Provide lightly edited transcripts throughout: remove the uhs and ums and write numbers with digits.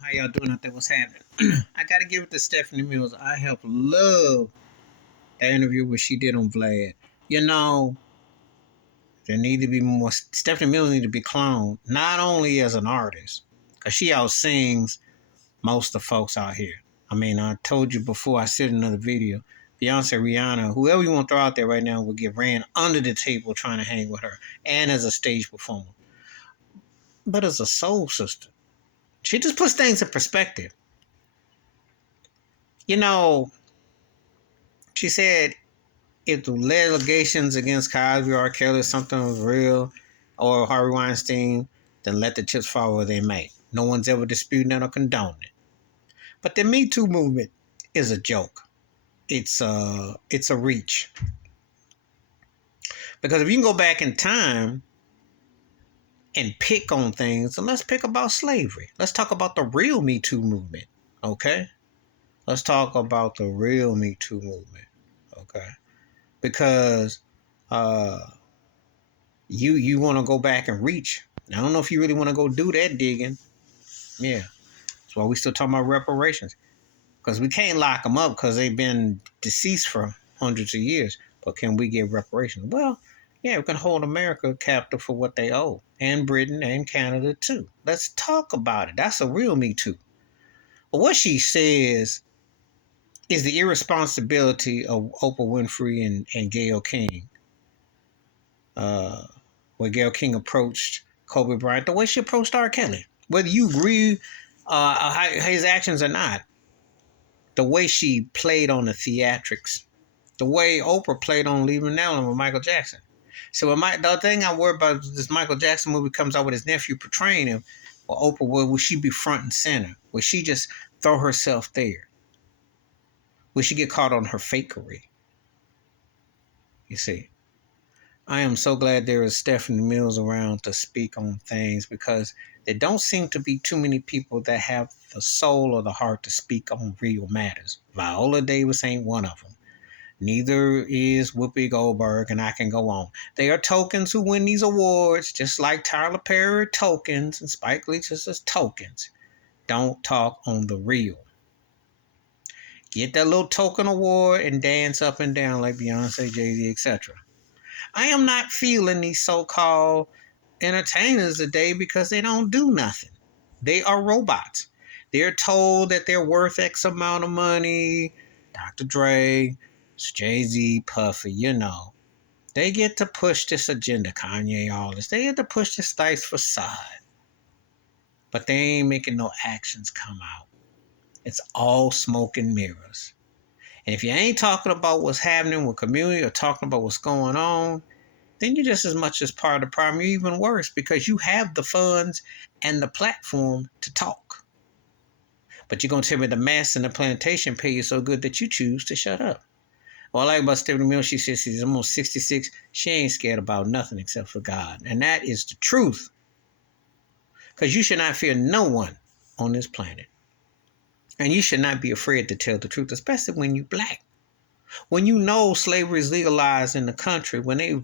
How y'all doing out there? What's happening? I gotta give it to Stephanie Mills. I have loved that interview what she did on Vlad. You know, there need to be more. Stephanie Mills need to be cloned, not only as an artist, cause she out sings most of the folks out here. I mean, I told you before. I said in another video, Beyonce, Rihanna, whoever you want to throw out there right now will get ran under the table trying to hang with her, and as a stage performer, but as a soul sister, she just puts things in perspective. You know, she said if the allegations against Cosby or R. Kelly something was real, or Harvey Weinstein, then let the chips fall where they may. No one's ever disputing that or condoning it. But the Me Too movement is a joke. It's a reach. Because if you can go back in time and pick on things, then let's pick about slavery. Let's talk about the real Me Too movement. Okay? Let's talk about the real Me Too movement. Okay? Because uh you want to go back and reach. I don't know if you really want to go do that digging. Yeah, that's why we still talking about reparations, because we can't lock them up because they've been deceased for hundreds of years. But can we get reparations? Well, yeah, we can hold America captive for what they owe, and Britain and Canada too. Let's talk about it. That's a real Me Too. But what she says is the irresponsibility of Oprah Winfrey and Gayle King. Uh, where Gayle King approached Kobe Bryant the way she approached R. Kelly. Whether you agree his actions or not, the way she played on the theatrics, the way Oprah played on Leaving Allen with Michael Jackson. So the thing I worry about is this Michael Jackson movie comes out with his nephew portraying him. Well, Oprah, will she be front and center? Will she just throw herself there? Will she get caught on her fakery? You see. I am so glad there is Stephanie Mills around to speak on things, because there don't seem to be too many people that have the soul or the heart to speak on real matters. Viola Davis ain't one of them. Neither is Whoopi Goldberg, and I can go on. They are tokens who win these awards, just like Tyler Perry tokens and Spike Lee just as tokens. Don't talk on the real. Get that little token award and dance up and down like Beyonce, Jay-Z, etc. I am not feeling these so-called entertainers today because they don't do nothing. They are robots. They're told that they're worth X amount of money. Dr. Dre, Jay-Z, Puffy, They get to push this agenda, Kanye, all this. They get to push this nice facade. But they ain't making no actions come out. It's all smoke and mirrors. And if you ain't talking about what's happening with community or talking about what's going on, then you're just as much as part of the problem. You're even worse because you have the funds and the platform to talk. But you're going to tell me the mass and the plantation pay you so good that you choose to shut up. Well, I like about Stephanie Mills, she says she's almost 66. She ain't scared about nothing except for God. And that is the truth. Because you should not fear no one on this planet. And you should not be afraid to tell the truth, especially when you're black. When you know slavery is legalized in the country, when they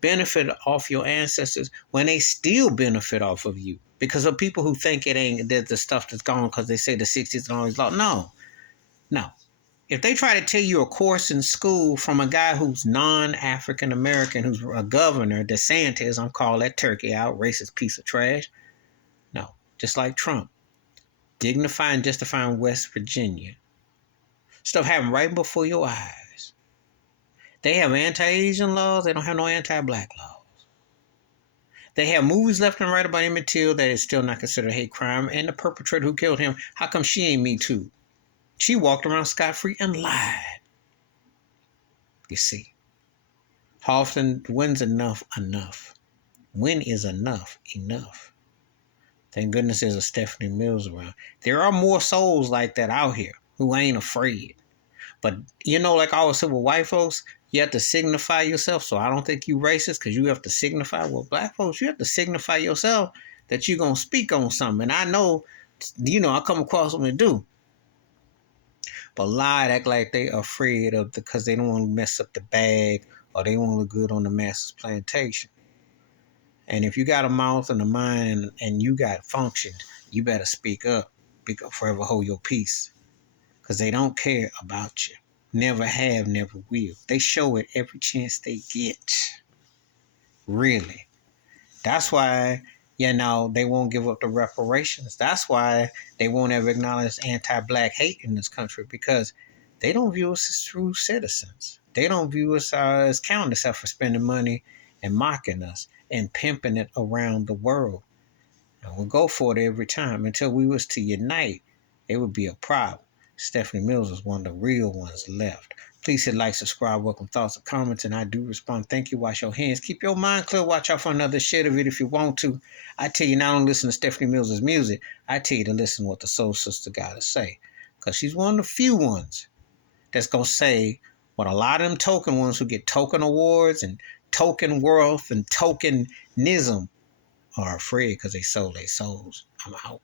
benefit off your ancestors, when they still benefit off of you, because of people who think it ain't that the stuff that's gone because they say the 60s and all these laws. No. If they try to tell you a course in school from a guy who's non-African American, who's a governor, DeSantis, I'm calling that turkey out, racist piece of trash. No, just like Trump, dignifying and justifying West Virginia. Stuff happened right before your eyes. They have anti-Asian laws. They don't have no anti-black laws. They have movies left and right about Emmett Till that is still not considered a hate crime. And the perpetrator who killed him, how come she ain't Me Too? She walked around scot-free and lied. You see. How often, when's enough? When is enough? Thank goodness there's a Stephanie Mills around. There are more souls like that out here who ain't afraid. But, like I always say with white folks, you have to signify yourself. So I don't think you racist because you have to signify. Well, black folks, you have to signify yourself that you're going to speak on something. And I know, I come across them and do. But lie, act like they afraid of because they don't want to mess up the bag or they want to look good on the master's plantation. And if you got a mouth and a mind and you got function, you better speak up forever hold your peace. Because they don't care about you. Never have, never will. They show it every chance they get. Really. That's why, they won't give up the reparations. That's why they won't ever acknowledge anti-black hate in this country, because they don't view us as true citizens. They don't view us as counting except for spending money and mocking us and pimping it around the world. And we'll go for it every time. Until we was to unite, it would be a problem. Stephanie Mills was one of the real ones left. Please hit like, subscribe, welcome thoughts and comments, and I do respond. Thank you. Wash your hands. Keep your mind clear. Watch out for another shit of it if you want to. I tell you, not only listen to Stephanie Mills' music, I tell you to listen to what the Soul Sister got to say. Because she's one of the few ones that's going to say what a lot of them token ones who get token awards and token worth and tokenism are afraid because they sold their souls. I'm out.